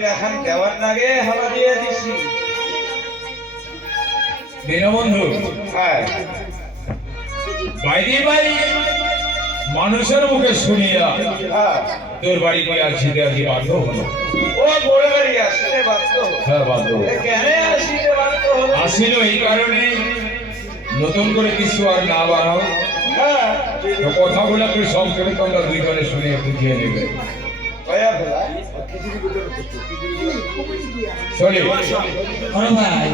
এখন দেওয়ার নাগে হাওয়া দিয়ে দিছি দীনবন্ধু। হ্যাঁ বাইরে বাড়ি মানুষের মুখে শুনিয়া হ্যাঁ তোর বাড়ি করে আসিতে আজকে বাধ্য হলো। ও বড় গাড়ি আসতে বাধ্য হলো। হ্যাঁ বাধ্য হলো। কেন আসিতে বাধ্য হলো? আসিল এই কারণে নতুন করে কিছু আর না বাড়াও, হ্যাঁ তো কথাগুলো তুই সংক্ষেপে তোমরা দুইজনে শুনে বুঝিয়ে নেবে। ভয়া ফেলা চলে বড় ভাই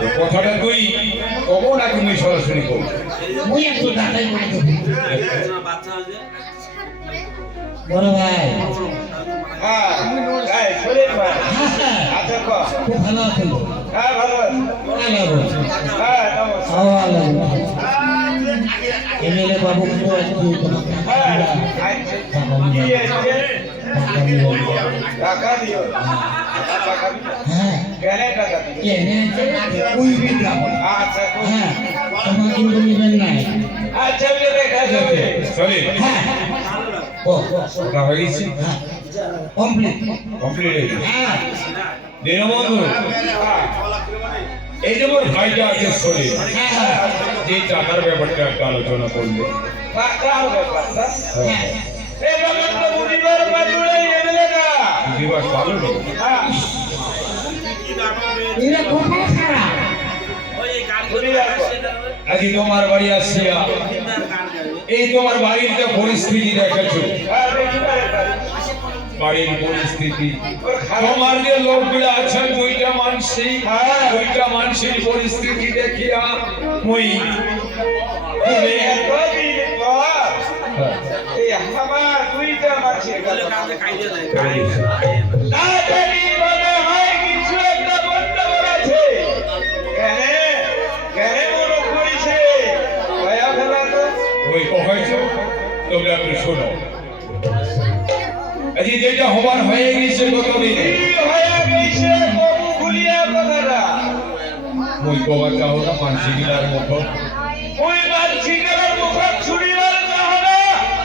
তো কথাটা তুই কব না তুমি সরাসরি কব? মুই একটু দাদাই করে দেবো। বড় ভাই হ্যাঁ এই শরীর ভাই আচ্ছা কো খুব ভালো আছেন? হ্যাঁ ভালো আছি হ্যাঁ নমস্কার এমএলএ বাবু কিন্তু একটু হ্যাঁ আচ্ছা কি আছে টাকা দিও টাকা দিও হ্যাঁ কেন টাকা দিও এনে ওই বিদ্যা আচ্ছা কো হ্যাঁ তোমার কিন্তু নেবেন নাই। আচ্ছা বলে দেখা যাবে চলে হ্যাঁ ও কথা হয়ে গেছে, হ্যাঁ কমপ্লিট কমপ্লিট হয়ে গেছে। হ্যাঁ দীনবন্ধু, এই যে মোর ভাইটা আছে শরীর, হ্যাঁ যে টাকার ব্যাপারটা একটা আলোচনা করলো। টাকার ব্যাপারটা হ্যাঁ এই ব্যাপারটা বুঝিবার পারলে এমএলএ না বুঝিবার পারলো না? হ্যাঁ এরা কোথাও ছাড়া আজ তোমার বাড়ি আসিয়া এই তোমার বাড়ির যে পরিস্থিতি দেখেছো, আর দেখিবারে পারি বাড়ির পরিস্থিতি, তোমার যে লোকগুলো আছেন দুইটা মানসিক, দুইটা মানসিক পরিস্থিতি দেখিয়া মই এই এতদিন পর এই আমার দুইটা মাছের তাড়াতাড়ি মনে হয় কিছু একটা বন্ধ করেছে কেন কেন মনে করেছে ভয়া ফেলা তো ওই কহেছো, তোমরা একটু শোনো। আজ যেটা হবার হয়ে গেছে কতদিনে, কি হয়ে গেছে কবু খুলিয়া কথাটা মই কবা চাও না মানসিকিলার মতো। ওই মানসিকের মুখ ছুড়িবার তাহলে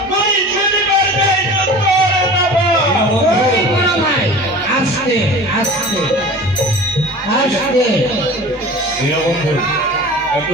তুই ছুটিবার যাই তো তোর না ওই বড় ভাই আস্তে আস্তে আস্তে দীনবন্ধু, একটু